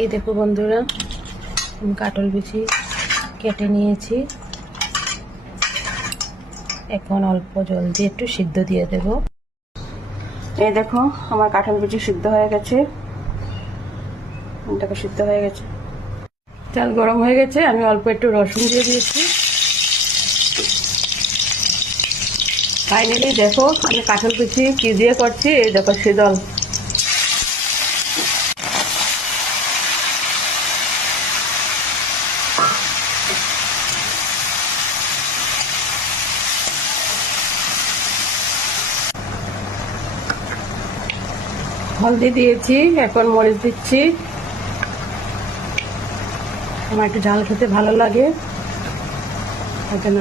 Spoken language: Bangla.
এই দেখো বন্ধুরা, আমি কাটল বিচি কেটে নিয়েছি। এখন অল্প জল দিয়ে একটু সিদ্ধ দিয়ে দেব। এই দেখো আমার কাঁঠাল বিচি সিদ্ধ হয়ে গেছে। দেখো সিদ্ধ হয়ে গেছে। চাল গরম হয়ে গেছে, আমি অল্প একটু রসুন দিয়ে দিয়েছি। ফাইনালি দেখো আমি কাঁঠাল বিচি কি দিয়ে করছি। এই দেখো শীতল। হলদি দিয়েছি, এখন মরিচ দিচ্ছি। আমার একটু ঝাল খেতে ভালো লাগে, ওই জন্য